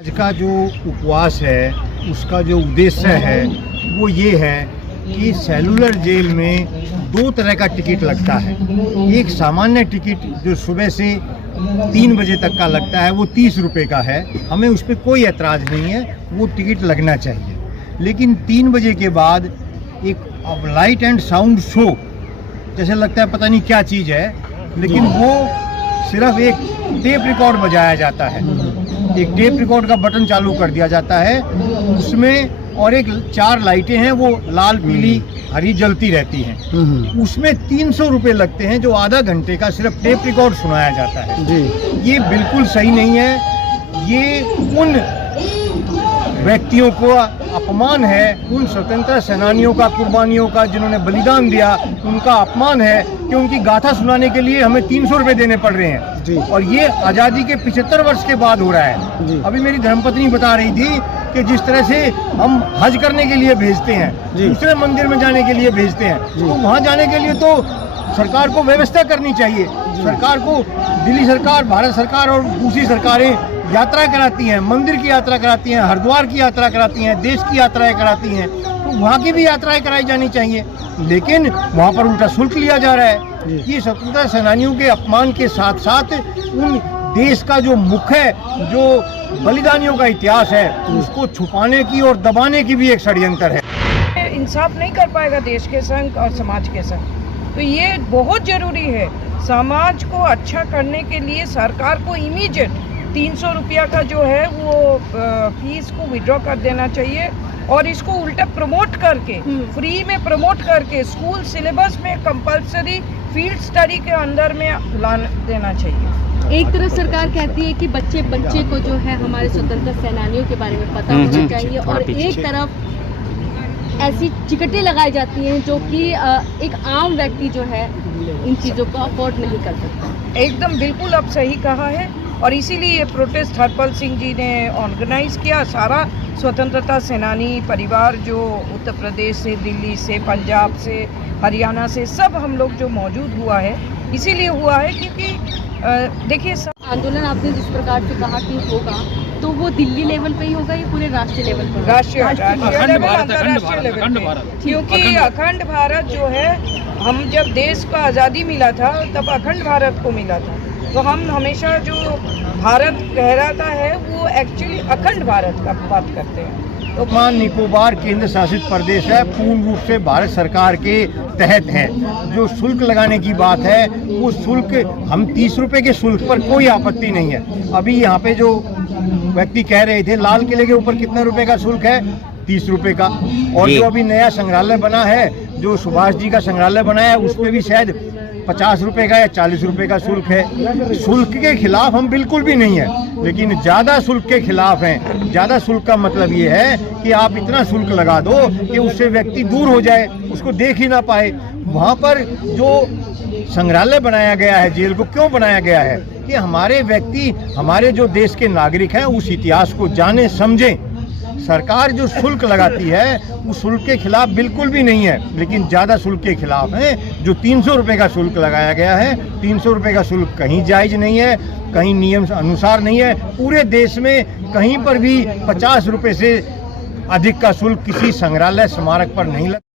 आज का जो उपवास है उसका जो उद्देश्य है वो ये है कि सेलुलर जेल में दो तरह का टिकट लगता है। एक सामान्य टिकट जो सुबह से 3 बजे तक का लगता है वो 30 रुपये का है, हमें उस पर कोई एतराज़ नहीं है, वो टिकट लगना चाहिए। लेकिन 3 बजे के बाद एक लाइट एंड साउंड शो जैसे लगता है पता नहीं क्या चीज़ है, लेकिन वो सिर्फ एक टेप रिकॉर्ड बजाया जाता है, एक टेप रिकॉर्ड का बटन चालू कर दिया जाता है उसमें, और एक 4 लाइटें हैं वो लाल पीली हरी जलती रहती हैं। उसमें 300 रुपये लगते हैं जो आधा घंटे का सिर्फ टेप रिकॉर्ड सुनाया जाता है जी। ये बिल्कुल सही नहीं है, ये उन व्यक्तियों को अपमान है, उन स्वतंत्रता सेनानियों का, कुर्बानियों का जिन्होंने बलिदान दिया उनका अपमान है कि उनकी गाथा सुनाने के लिए हमें 300 रुपये देने पड़ रहे हैं जी। और ये आज़ादी के 75 वर्ष के बाद हो रहा है जी। अभी मेरी धर्मपत्नी बता रही थी कि जिस तरह से हम हज करने के लिए भेजते हैं, दूसरे मंदिर में जाने के लिए भेजते हैं, तो वहाँ जाने के लिए तो सरकार को व्यवस्था करनी चाहिए। सरकार को, दिल्ली सरकार, भारत सरकार और दूसरी सरकारें यात्रा कराती हैं, मंदिर की यात्रा कराती हैं, हरिद्वार की यात्रा कराती हैं, देश की यात्राएं कराती हैं, तो वहाँ की भी यात्राएं कराई जानी चाहिए, लेकिन वहाँ पर उल्टा शुल्क लिया जा रहा है। ये स्वतंत्रता सेनानियों के अपमान के साथ साथ उन देश का जो मुख्य, जो बलिदानियों का इतिहास है, उसको छुपाने की और दबाने की भी एक षड्यंत्र है। इंसाफ नहीं कर पाएगा देश के संग और समाज के संग, तो ये बहुत जरूरी है। समाज को अच्छा करने के लिए सरकार को इमीडिएट 300 रुपया का जो है वो फीस को विड्रॉ कर देना चाहिए, और इसको उल्टा प्रमोट करके, फ्री में प्रमोट करके स्कूल सिलेबस में कंपलसरी फील्ड स्टडी के अंदर में ला देना चाहिए। एक तरफ सरकार कहती है कि बच्चे को जो है हमारे स्वतंत्रता सेनानियों के बारे में पता होना चाहिए, और एक तरफ ऐसी टिकटें लगाई जाती हैं जो कि एक आम व्यक्ति जो है इन चीज़ों को अफोर्ड नहीं कर सकता। एकदम बिल्कुल आप सही कहा है, और इसीलिए ये प्रोटेस्ट हरपल सिंह जी ने ऑर्गेनाइज किया। सारा स्वतंत्रता सेनानी परिवार जो उत्तर प्रदेश से, दिल्ली से, पंजाब से, हरियाणा से, सब हम लोग जो मौजूद हुआ है, इसीलिए हुआ है क्योंकि देखिए आंदोलन आपने जिस प्रकार से कहा कि होगा, तो वो दिल्ली लेवल पे ही होगा या पूरे राष्ट्रीय लेवल पर? राष्ट्रीय लेवल, अंतर्राष्ट्रीय लेवल पे, क्योंकि अखंड भारत जो है, हम जब देश को आज़ादी मिला था तब अखंड भारत को मिला था, तो हम हमेशा जो भारत कहलाता है वो एक्चुअली अखंड भारत का बात करते हैं। तो अंडमान निकोबार केंद्र शासित प्रदेश है, पूर्ण रूप से भारत सरकार के तहत है। जो शुल्क लगाने की बात है वो शुल्क, हम 30 रुपये के शुल्क पर कोई आपत्ति नहीं है। अभी यहाँ पे जो व्यक्ति कह रहे थे लाल किले के ऊपर कितने रुपए का शुल्क है, 30 रुपये का, और जो अभी नया संग्रहालय बना है, जो सुभाष जी का संग्रहालय बना है, उस पर भी शायद 50 रुपये का या 40 रुपये का शुल्क है। शुल्क के खिलाफ हम बिल्कुल भी नहीं है, लेकिन ज़्यादा शुल्क के खिलाफ हैं। ज़्यादा शुल्क का मतलब ये है कि आप इतना शुल्क लगा दो कि उससे व्यक्ति दूर हो जाए, उसको देख ही ना पाए। वहाँ पर जो संग्रहालय बनाया गया है, जेल को क्यों बनाया गया है कि हमारे व्यक्ति, हमारे जो देश के नागरिक हैं, उस इतिहास को जाने समझें। सरकार जो शुल्क लगाती है उस शुल्क के खिलाफ बिल्कुल भी नहीं है, लेकिन ज़्यादा शुल्क के खिलाफ है। जो 300 रुपये का शुल्क लगाया गया है, 300 रुपये का शुल्क कहीं जायज़ नहीं है, कहीं नियम अनुसार नहीं है। पूरे देश में कहीं पर भी 50 रुपये से अधिक का शुल्क किसी संग्रहालय स्मारक पर नहीं लगा।